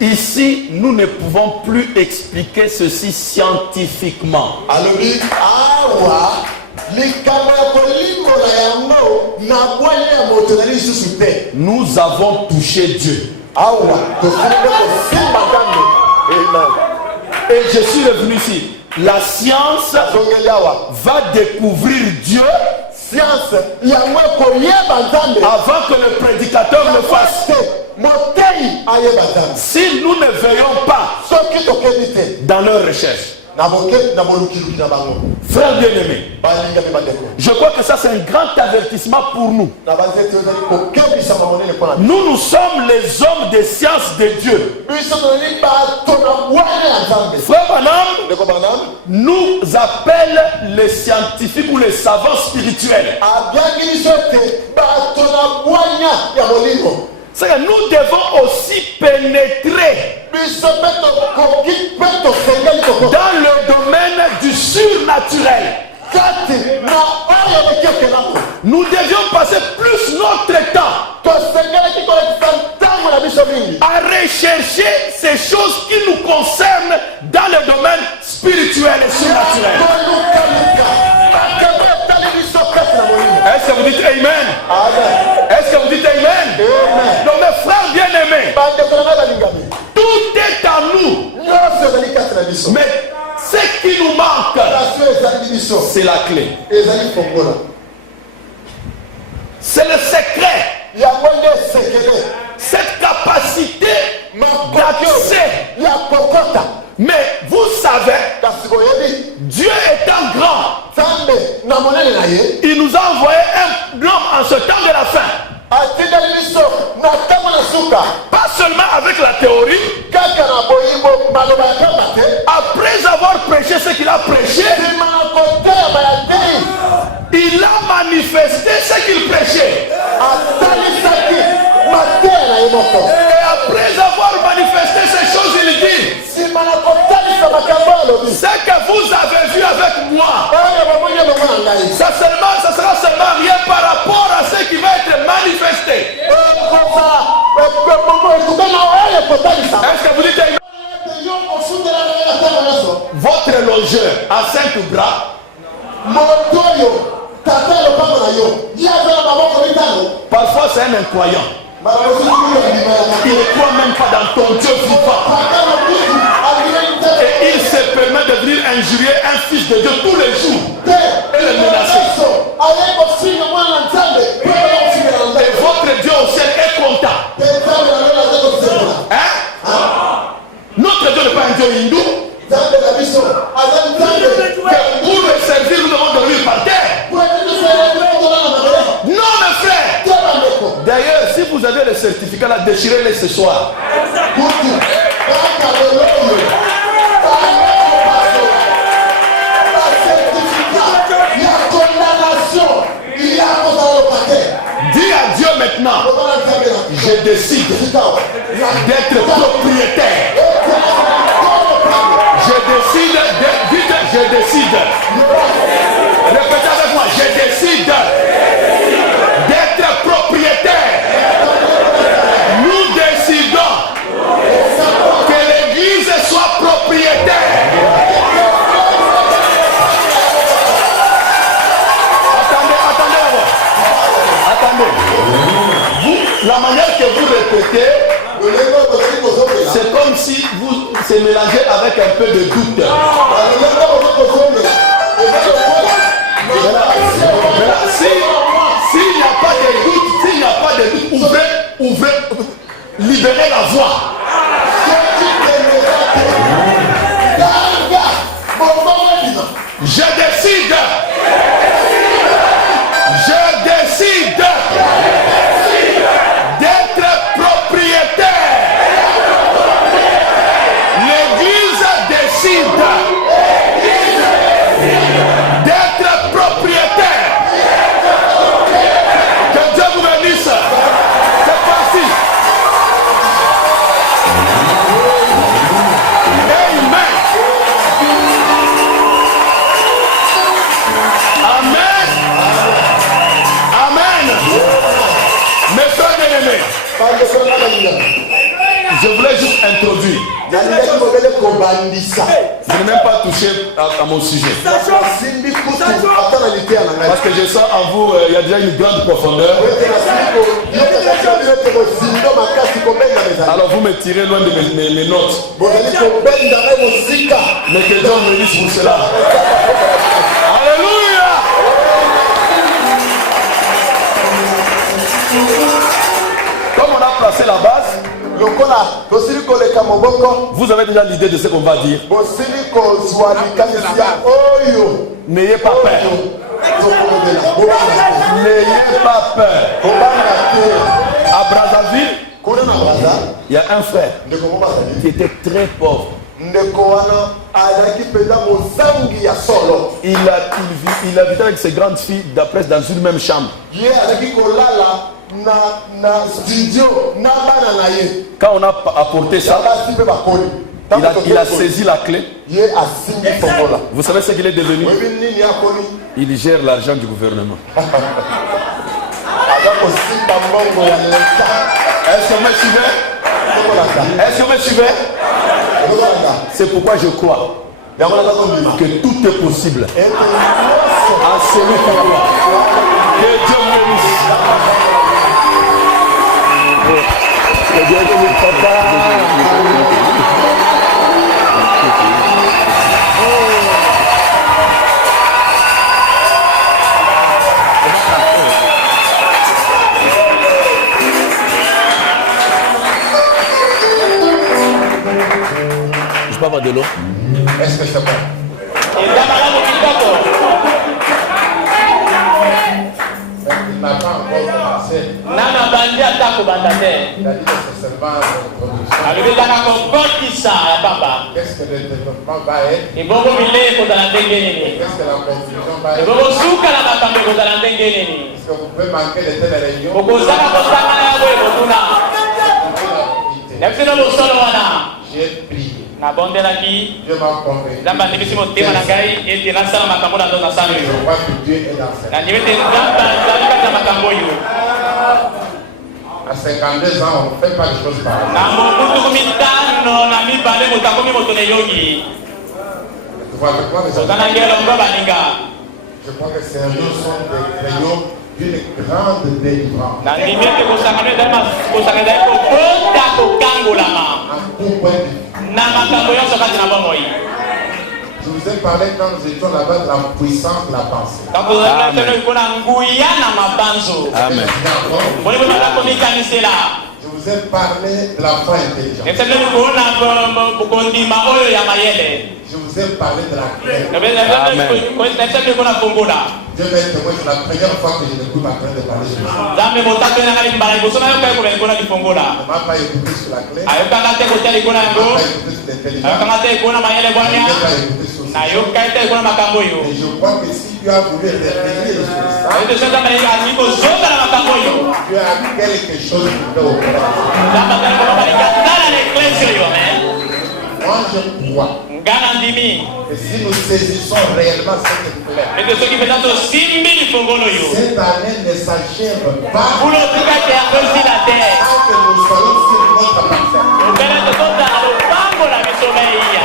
ici, nous ne pouvons plus expliquer ceci scientifiquement. Nous avons touché Dieu. Et je suis revenu ici. La science va découvrir Dieu avant que le prédicateur le fasse. Si nous ne veillons pas dans leur recherche. Frère bien-aimé, je crois que ça c'est un grand avertissement pour nous. Nous sommes les hommes des sciences de Dieu. Frère Branham nous appelle les scientifiques ou les savants spirituels. C'est que nous devons aussi pénétrer dans le domaine du surnaturel. Nous devions passer plus notre temps à rechercher ces choses qui nous concernent dans le domaine spirituel et surnaturel. Est-ce que vous dites Amen? Est-ce que vous dites Amen? Donc mes frères bien-aimés, tout est en nous. Mais ce qui nous manque, c'est la clé. C'est le secret. Cette capacité d'accès. Mais vous savez, Dieu étant grand, il nous a envoyé un homme en ce temps de la fin. Pas seulement avec la théorie. Après avoir prêché ce qu'il a prêché, il a manifesté ce qu'il prêchait. Et après avoir manifesté ces choses, il dit: ce que vous avez vu avec moi, ça sera seulement rien par rapport à ce qui va être manifesté. Est-ce que vous dites amen? Votre logeur a 5 bras. Parfois c'est un incroyant. Il ne croit même pas dans ton Dieu vivant. Et il se permet de venir injurier un fils de Dieu tous les jours et le menacer. Et votre Dieu au ciel est content. Hein? Notre Dieu n'est pas un Dieu hindou. Pour le servir, nous devons dormir par terre. Non, mes frères. D'ailleurs, si vous avez le certificat là, déchirez-le ce soir. Dis à Dieu maintenant: je décide d'être propriétaire. Je décide je décide. Répétez avec moi: je décide d'être propriétaire. Nous décidons que l'église soit propriétaire. Attendez. Vous, la manière que vous répétez, c'est comme si vous se mélangez avec un peu de doute. S'il n'y a pas de doute, ouvrez, libérez la voix. Je décide d'être propriétaire. L'église décide d'être propriétaire. Que Dieu vous bénisse. C'est parti. Amen. Amen. Mes frères bien-aimés, je voulais juste introduire. Je n'ai même pas touché à mon sujet. Parce que je sens en vous, il y a déjà une grande profondeur. Alors vous me tirez loin de mes notes. Mais que Dieu me dise pour cela. Alléluia. Comme on a placé la base, vous avez déjà l'idée de ce qu'on va dire. N'ayez pas peur. N'ayez pas peur. À Brazzaville, il y a un frère qui était très pauvre. Il habitait avec ses grandes filles d'après dans une même chambre. Quand on a apporté ça, il a saisi la clé. Vous savez ce qu'il est devenu? Il gère l'argent du gouvernement. Est-ce que vous me suivez? Est-ce que vous me suivez? C'est pourquoi je crois que tout est possible à celui qui croit. Que Dieu me bénisse. Que Dieu me bénisse, papa. avoir de l'eau? Est-ce que c'est bon? Il n'a pas encore commencé. Nana bandi atako bandate. Il a dit que c'est seulement une production. Alibeta na kokotisa ya papa. Qu'est-ce que le développement va être? Ibongo bile kozala ndenge nini? Qu'est-ce que la confusion va être? Ibongo suka na makambo kozala ndenge nini? Est-ce que vous pouvez manquer de telles réunions? Okozala kosangana ya boye bokuna. Yakisino bosolo wana. J'ai prié. Nabondelaki. Dieu m'a convaincu. Nzambe andimisi motema na ngai ete nasala makambo na ndo nasala Je oyo. crois que Dieu est dans cette. Nandimi ete Nzambe azali kati na makambo oyo. À 52 ans, on ne fait pas des choses pareilles. Na mobutu mitano na mibale moto akomi moto na yogi. Je crois Ozana ngelo ngo baninga. que ces réunions sont des réunions d'une grande délivrance. Nandimi ete kosangana ezali kobota kokangolama. En tout point de vue. Na makambo nyonso kati na bomoi. Je vous ai parlé quand nous étions là-bas de la puissance de la pensée. Donc vous avez kuna nguya na mabanzo. Amen. Boni boni la komikanisela. Je vous ai paré de la foi intelligente. Esele kuna bokondima oyo ya mayele. Je vous ai parlé de la clé. Esele kuna kongola. Dieu m'a témoigné, c'est la première fois que je n'écoute en train de parler sur ça. Zambe motato na ngali mbala iboso na yoka ko kuna kifongola. Je ne m'a pas écouté sur la clé. Ayoka ngate ko tele kuna Je ne ngo. m'a pas écouté sur l'intelligence. Ayoka ngate kuna mayele Je bwana. ne m'a pas écouté sur ça. Na yoka ite kuna makambo yo. Et je crois que si Dieu a voulu réveiller sur ça, Ayo sasa na aniko zoka na makambo yo. Dieu a quelque chose pour faire au cœur. Zamba tele ko bali katala na ecclesia yo, amen. Moi, je crois Ngana ndimi. que si nous saisissons réellement cette clé, Ete soki pesato simbi lifongono yo. cette année ne s'achève pas Bulo tuka te akosi la terre. tant que nous soyons sur notre parcelle. Mbele tokota na lupango la misome iya.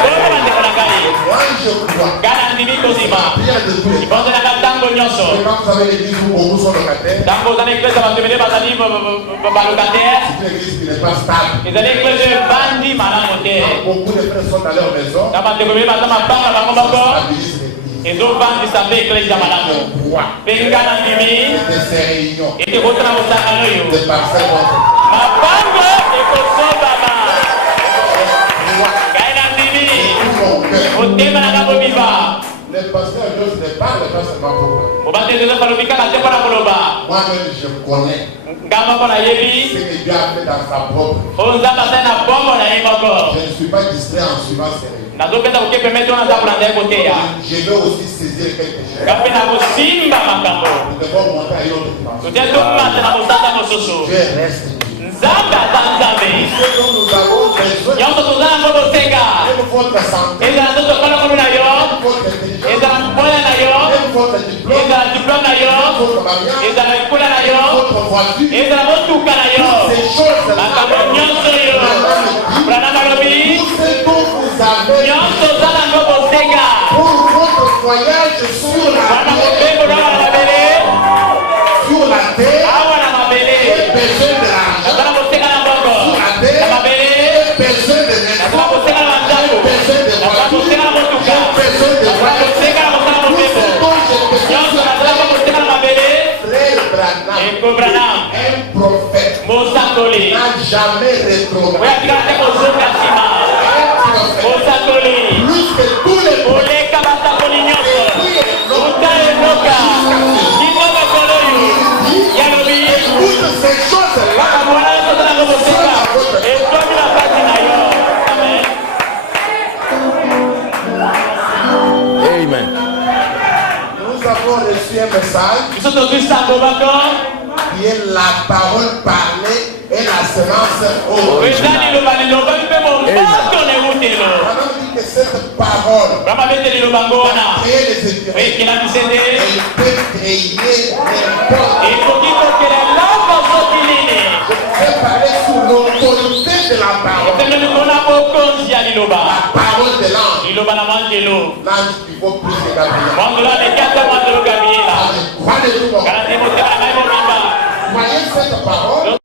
Kolo bandeko na ngai. Moi, je crois. Ngana ndimi kozima. Prière de tous les temps. Ibonze na tango nyonso. Quand vous avez l'église où beaucoup sont locataires, Tango ozali eklesa bato ebele bazali balocataire. c'est une église qui n'est pas stable. Ezali eklesa ebandi malamu te. Beaucoup de frères sont dans leur maison. Na bandeko ebele baza mabanga bango moko. Stabilisent l'église. Ezobandisa mpe eklesa malamu. Mpe ngana ndimi. De ces réunions, ete kotana kosangana oyo. de parcelles contre. Mabango ekosobama. Ngai na ndimi. Mon cœur. Motema na ngambo biba. Les pasteurs n'osent pas parler, pas seulement pour moi. Obatezeza balobika na te mpona koloba. Moi-même, je connais Ngamba mpo ce nayebi. que Dieu a fait dans sa propre. Oyo nzambe asali na bombo na ye moko. Je ne suis pas distrait en suivant ces réunions. Nazopesa kokepemete wana nzambo na nzai koteya. Je vais aussi saisir quelque chose. Ngambe na kosimba makambo. Nous devons monter à une autre dimension. Totia tomata na kosasa mosusu. Dieu reste. Nzambe aza nzambe. Ce dont nous avons besoin, Nyonso toza yango bosenga. même votre santé, Ezala nzoto kolokolo na yo. votre intelligence, Ezala mpoya na yo. même votre diplôme, Ezala diplome na yo. votre mariage, Ezala ekula na yo. votre voiture, Ezala motuka na yo. ces choses-là, Makambo nyonso yo. Brana balobi. tout ce dont vous avez Nyonso oza nango bosenga. pour votre voyage sur la Wana terre, mobembo na mabele. sur la terre, Awa na mabele. besoin de l'argent, Nazala bosenga na mbongo. Na mabele. besoin de Nazala maison, bosenga na manzako. besoin de Nazala bosenga na motuka. besoin de Nazala voyage. bosenga na mosala mobembo. Nyonso nazala bosenga na mabele. Frère Branham, Eko Branham. un prophète, Mosakoli. n'a jamais rétrogradé. Oya tikala te kozoka nsima. Un prophète, Mosakoli. plus que tous les prophètes, Oleka basakoli nyonso. Uta enoka. Kimo makolo oyo. Yalobi. toutes ces choses-là, Makambo wana nyonso oza nango bosenga. Etomi na pasi na yo. Amen. Amen. nous avons reçu un message Biso tozwi sango bako. qui est la parole parlée et la semence au Eza liloba liloba mpe mombato na ewutelo. Branham dit que cette parole Brama bete liloba ngo wana. crée les épines. Ekelamise te. Elle peut créer n'importe. Ekoki kokela eloko soki nini. J'ai parlé sous l'autorité de la parole. Etengeli mpona bokonzi ya liloba. La parole de l'ange. Liloba na mwanzelo. L'ange qui vaut plus que Gabriel. Mwanzelo aleki ata mwanzelo Gabriela. Croyez-vous, Kala te motema na ngai mobimba. croyez cette parole.